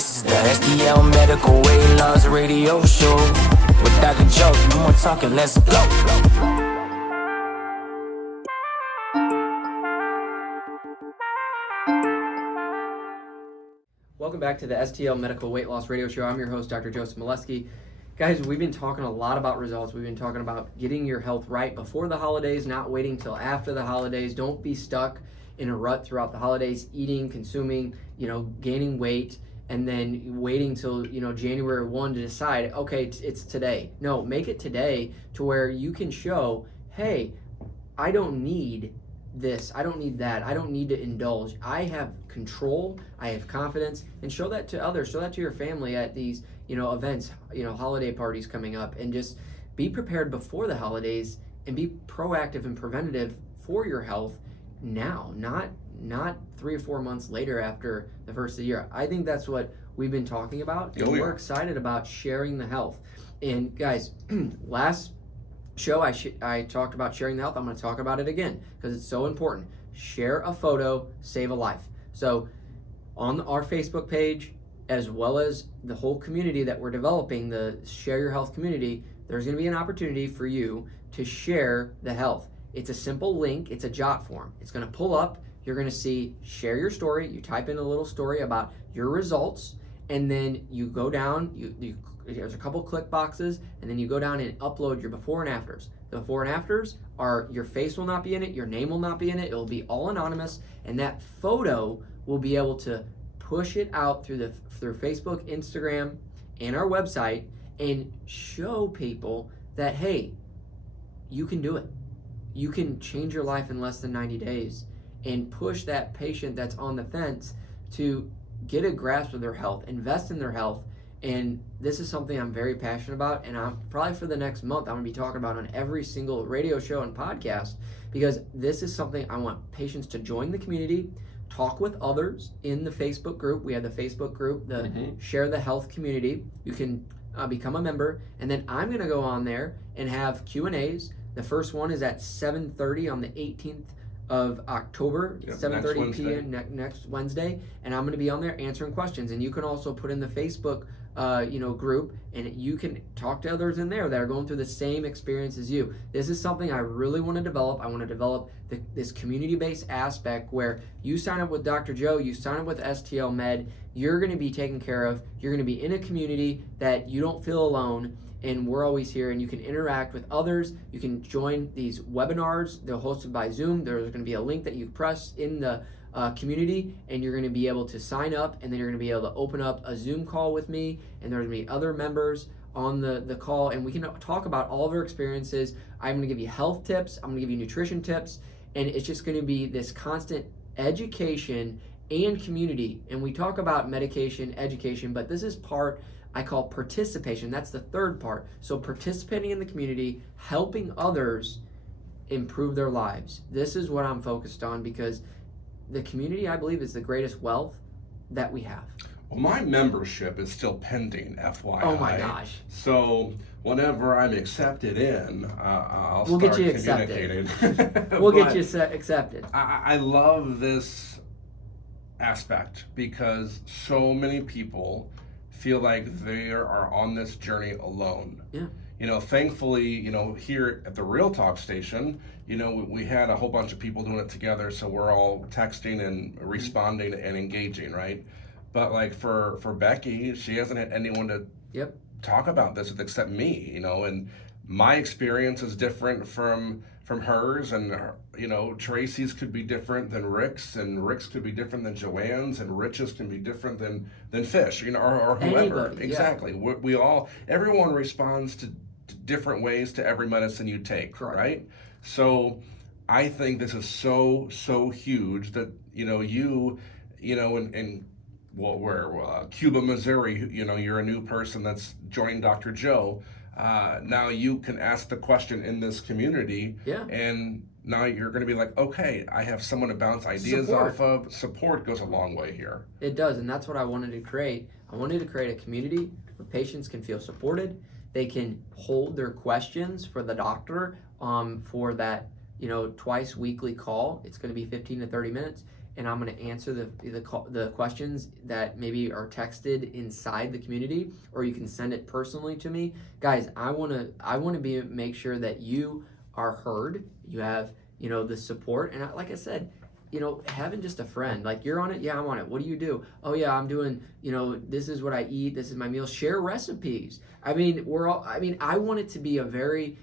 This is the STL Medical Weight Loss radio show with Dr. Joe. No more talking, let's go. Welcome back to the STL Medical Weight Loss radio show. I'm your host, Dr. Joseph Moleski. Guys, we've been talking a lot about results. We've been talking about getting your health right before the holidays, not waiting till after the holidays. Don't be stuck in a rut throughout the holidays, eating, consuming, gaining weight, and then waiting till, January 1 to decide, okay, it's today. No, make it today to where you can show, hey, I don't need this, I don't need that, I don't need to indulge. I have control, I have confidence, and show that to others, show that to your family at these, events, holiday parties coming up, and just be prepared before the holidays and be proactive and preventative for your health now, not 3 or 4 months later after the first of the year. I think that's what we've been talking about, and we're excited about sharing the health. And guys, last show I talked about sharing the health. I'm going to talk about it again because it's so important. Share a photo, save a life. So on our Facebook page, as well as the whole community that we're developing, the Share Your Health community, there's going to be an opportunity for you to share the health. It's a simple link. It's a jot form. It's going to pull up. You're going to see share your story. You type in a little story about your results, and then you go down. There's a couple click boxes, and then you go down and upload your before and afters. The before and afters are, your face will not be in it, your name will not be in it. It will be all anonymous, and that photo will be able to push it out through Facebook, Instagram, and our website, and show people that, hey, you can do it. You can change your life in less than 90 days and push that patient that's on the fence to get a grasp of their health, invest in their health. And this is something I'm very passionate about, and I'm probably for the next month I'm going to be talking about on every single radio show and podcast, because this is something I want patients to join the community, talk with others in the Facebook group. We have the Facebook group, the Share the Health community. You can become a member, and then I'm going to go on there and have Q&As. The first one is at 7:30 on the 18th of October, 7:30 p.m. Next Wednesday, and I'm going to be on there answering questions. And you can also put in the Facebook group, and you can talk to others in there that are going through the same experience as you. This is something I really want to develop. I want to develop this community-based aspect where you sign up with Dr. Joe, you sign up with STL Med, you're going to be taken care of, you're going to be in a community that you don't feel alone, and we're always here, and you can interact with others. You can join these webinars. They're hosted by Zoom. There's going to be a link that you press in the community, and you're going to be able to sign up, and then you're going to be able to open up a Zoom call with me, and there's going to be other members on the call, and we can talk about all of our experiences. I'm going to give you health tips. I'm going to give you nutrition tips, and it's just going to be this constant education and community. And we talk about medication, education, but this is part I call participation. That's the third part. So participating in the community, helping others improve their lives. This is what I'm focused on, because the community, I believe, is the greatest wealth that we have. Well, my membership is still pending, FYI. Oh my gosh. So whenever I'm accepted in, we'll get you accepted. We'll get you accepted. I love this aspect because so many people feel like they are on this journey alone. Yeah. Thankfully, here at the Real Talk station, we had a whole bunch of people doing it together, so we're all texting and responding and engaging, right? But like for Becky, she hasn't had anyone to talk about this except me, and my experience is different from hers, and Tracy's could be different than Rick's, and Rick's could be different than Joanne's, and Rich's can be different than Fish, or whoever. Anybody, exactly. Yeah. Everyone responds to different ways to every medicine you take. Correct. Right? So I think this is so huge that we're Cuba, Missouri, you're a new person that's joining Dr. Joe. Now you can ask the question in this community, and now you're going to be like, okay, I have someone to bounce ideas off of. Support goes a long way here. It does, and that's what I wanted to create. I wanted to create a community where patients can feel supported. They can hold their questions for the doctor for that twice weekly call. It's going to be 15 to 30 minutes, and I'm going to answer the questions that maybe are texted inside the community, or you can send it personally to me. Guys, I want to make sure that you are heard. You have, the support, and like I said, having just a friend, like, you're on it, yeah, I'm on it. What do you do? Oh yeah, I'm doing, this is what I eat, this is my meal. Share recipes. I want it to be a very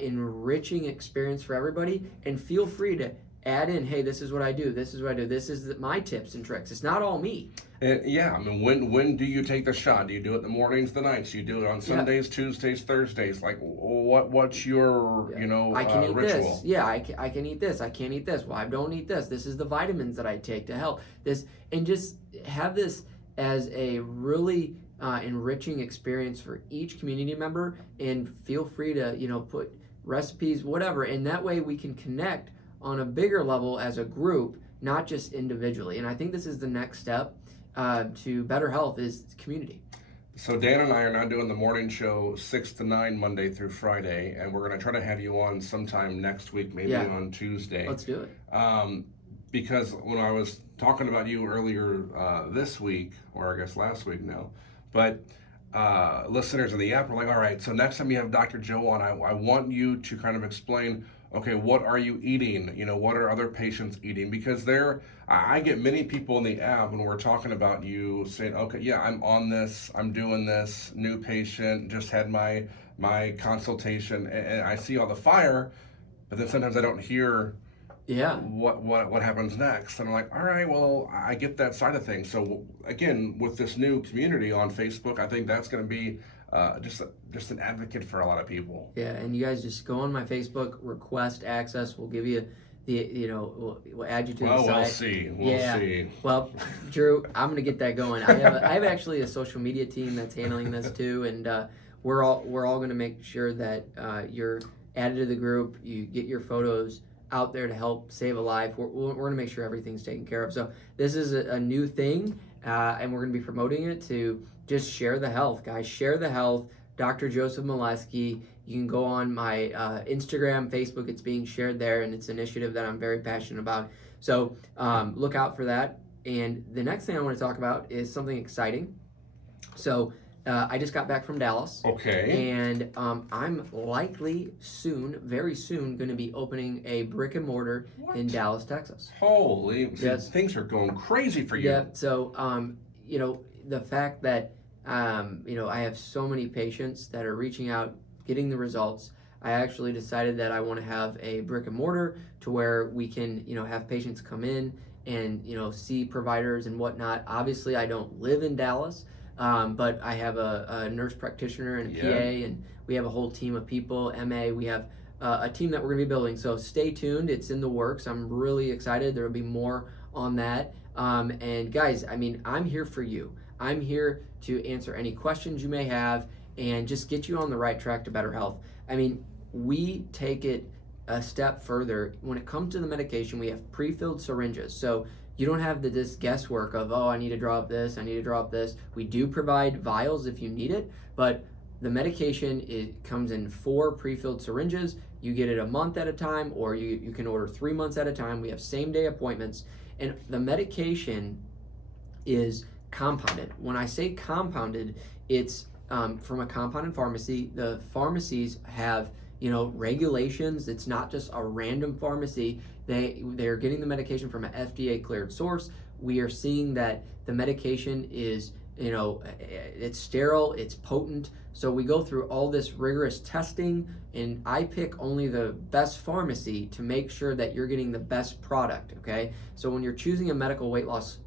enriching experience for everybody, and feel free to add in, hey, this is what I do, this is my tips and tricks. It's not all me. Yeah, when do you take the shot? Do you do it in the mornings, the nights? Do you do it on Sundays, Tuesdays, Thursdays? Like, what's your, I can eat ritual? this. Yeah, I can eat this. I can't eat this. Well, I don't eat this. This is the vitamins that I take to help this, and just have this as a really enriching experience for each community member. And feel free to, put recipes, whatever, and that way we can connect on a bigger level as a group, not just individually. And I think this is the next step to better health, is community. So Dan and I are now doing the morning show 6 to 9 Monday through Friday, and we're going to try to have you on sometime next week, maybe on Tuesday. Let's do it. Because when I was talking about you earlier this week, or I guess last week now, but listeners in the app were like, all right, so next time you have Dr. Joe on, I want you to kind of explain, okay, what are you eating? What are other patients eating? Because I get many people in the app when we're talking about you saying, okay, yeah, I'm on this, I'm doing this, new patient, just had my consultation, and I see all the fire, but then sometimes I don't hear what happens next. And I'm like, all right, well, I get that side of things. So again, with this new community on Facebook, I think that's going to be just an advocate for a lot of people. Yeah, and you guys just go on my Facebook, request access. We'll give you we'll add you to the site. We'll see. We'll see. Well, Drew, I'm gonna get that going. I have actually a social media team that's handling this too, and we're all gonna make sure that you're added to the group. You get your photos out there to help save a life. We're gonna make sure everything's taken care of. So this is a new thing, and we're gonna be promoting it to just share the health, guys. Share the health. Dr. Joseph Moleski. You can go on my Instagram, Facebook. It's being shared there, and it's an initiative that I'm very passionate about. So look out for that. And the next thing I want to talk about is something exciting. So I just got back from Dallas. Okay. And I'm likely very soon, going to be opening a brick and mortar in Dallas, Texas. Holy, yes. Things are going crazy for you. Yeah. So, the fact that, I have so many patients that are reaching out, getting the results. I actually decided that I want to have a brick and mortar to where we can, have patients come in and, see providers and whatnot. Obviously, I don't live in Dallas, but I have a nurse practitioner and a PA, and we have a whole team of people, MA. We have a team that we're going to be building. So stay tuned. It's in the works. I'm really excited. There will be more on that. And guys, I'm here for you. I'm here to answer any questions you may have and just get you on the right track to better health. We take it a step further. When it comes to the medication, we have pre-filled syringes. So you don't have this guesswork of, I need to draw up this, I need to draw up this. We do provide vials if you need it, but the medication, it comes in 4 pre-filled syringes. You get it a month at a time, or you can order 3 months at a time. We have same-day appointments. And the medication is compounded. When I say compounded, it's from a compounded pharmacy. The pharmacies have, regulations. It's not just a random pharmacy. They're getting the medication from an FDA cleared source. We are seeing that the medication is, it's sterile, it's potent. So we go through all this rigorous testing, and I pick only the best pharmacy to make sure that you're getting the best product, okay? So when you're choosing a medical weight loss,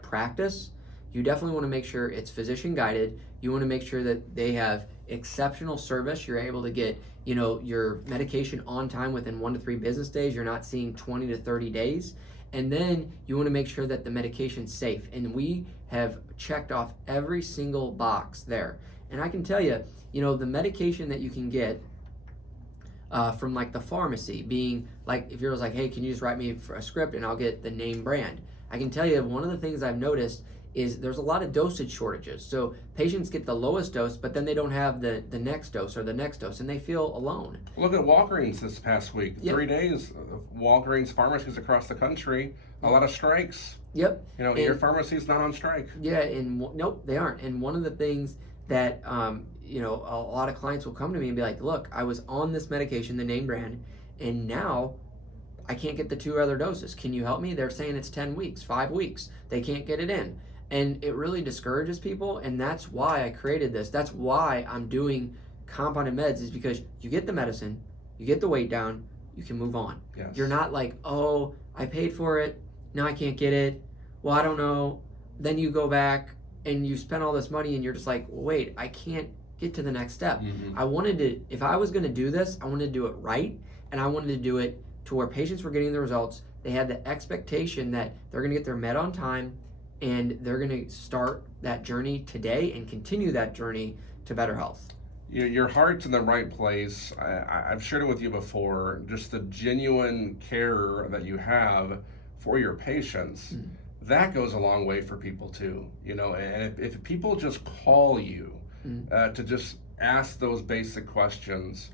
practice, you definitely want to make sure it's physician guided. You want to make sure that they have exceptional service. You're able to get, your medication on time within 1 to 3 business days. You're not seeing 20 to 30 days. And then you want to make sure that the medication's safe. And we have checked off every single box there. And I can tell you, the medication that you can get from like the pharmacy, being like, if you're like, hey, can you just write me for a script and I'll get the name brand? I can tell you, one of the things I've noticed is there's a lot of dosage shortages. So patients get the lowest dose, but then they don't have the next dose or the next dose, and they feel alone. Look at Walgreens this past week. Yep. 3 days, Walgreens pharmacies across the country, a lot of strikes. Yep. Your pharmacy's not on strike. Yeah, and nope, they aren't. And one of the things that a lot of clients will come to me and be like, look, I was on this medication, the name brand, and now I can't get the 2 other doses. Can you help me? They're saying it's 10 weeks, 5 weeks. They can't get it in. And it really discourages people, and that's why I created this. That's why I'm doing compounded meds, is because you get the medicine, you get the weight down, you can move on. Yes. You're not like, oh, I paid for it, now I can't get it. Well, I don't know. Then you go back and you spend all this money and you're just like, well, wait, I can't get to the next step. Mm-hmm. If I was going to do this, I wanted to do it right, and I wanted to do it to where patients were getting the results. They had the expectation that they're going to get their med on time, and they're going to start that journey today and continue that journey to better health. Your heart's in the right place. I've shared it with you before, just the genuine care that you have for your patients. That goes a long way for people too, and if people just call you to just ask those basic questions,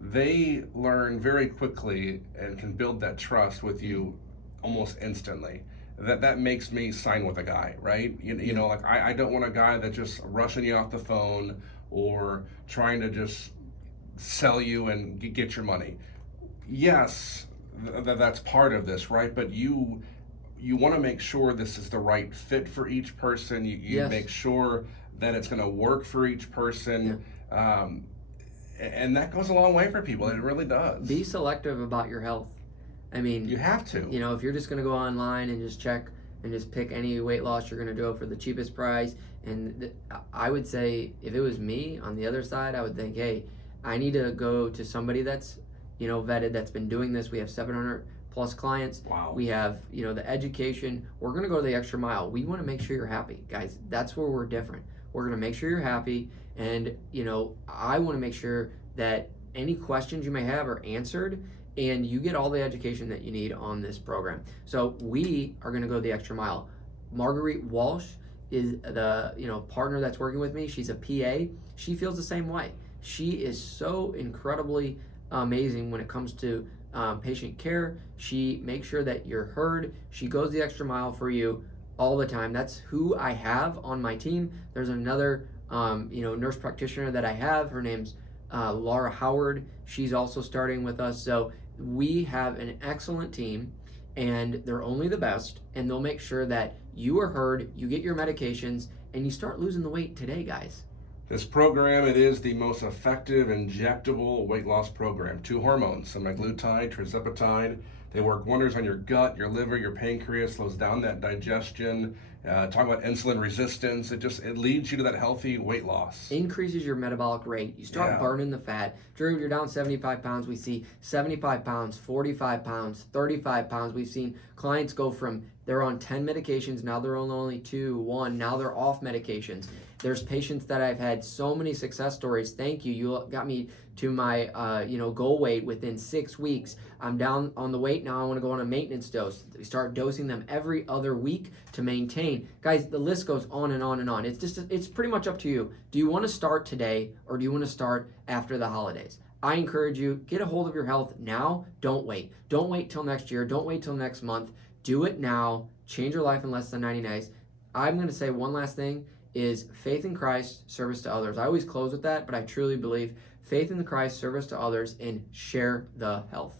they learn very quickly and can build that trust with you almost instantly. That makes me sign with a guy, right? Like I don't want a guy that's just rushing you off the phone or trying to just sell you and get your money. Yes, that's part of this, right? But you want to make sure this is the right fit for each person. You Yes. make sure that it's going to work for each person. Yeah. And that goes a long way for people. It really does. Be selective about your health. I mean, You have to. if you're just going to go online and just check and just pick any weight loss, you're going to do it for the cheapest price. And I would say, if it was me on the other side, I would think, hey, I need to go to somebody that's, vetted, that's been doing this. We have 700 plus clients. Wow. We have, the education. We're going to go the extra mile. We want to make sure you're happy, guys. That's where we're different. We're going to make sure you're happy. And, I want to make sure that any questions you may have are answered, and you get all the education that you need on this program. So we are going to go the extra mile. Marguerite Walsh is the partner that's working with me. She's a PA. She feels the same way. She is so incredibly amazing when it comes to patient care. She makes sure that you're heard. She goes the extra mile for you all the time. That's who I have on my team. There's another nurse practitioner that I have. Her name's Laura Howard. She's also starting with us. So we have an excellent team, and they're only the best, and they'll make sure that you are heard, you get your medications, and you start losing the weight today, guys. This program, it is the most effective injectable weight loss program. 2 hormones, semaglutide, tirzepatide. They work wonders on your gut, your liver, your pancreas, slows down that digestion. Talk about insulin resistance. It leads you to that healthy weight loss. Increases your metabolic rate. You start burning the fat. Drew, you're down 75 pounds. We see 75 pounds, 45 pounds, 35 pounds. We've seen clients go from, they're on 10 medications, now they're on only 2, 1, now they're off medications. There's patients that I've had so many success stories. Thank you. You got me to my goal weight within 6 weeks. I'm down on the weight now. I want to go on a maintenance dose. We start dosing them every other week to maintain. Guys, the list goes on and on and on. It's pretty much up to you. Do you want to start today, or do you want to start after the holidays? I encourage you, get a hold of your health now. Don't wait. Don't wait till next year. Don't wait till next month. Do it now. Change your life in less than 90 days. I'm going to say one last thing is faith in Christ, service to others. I always close with that, but I truly believe faith in Christ, service to others, and share the health.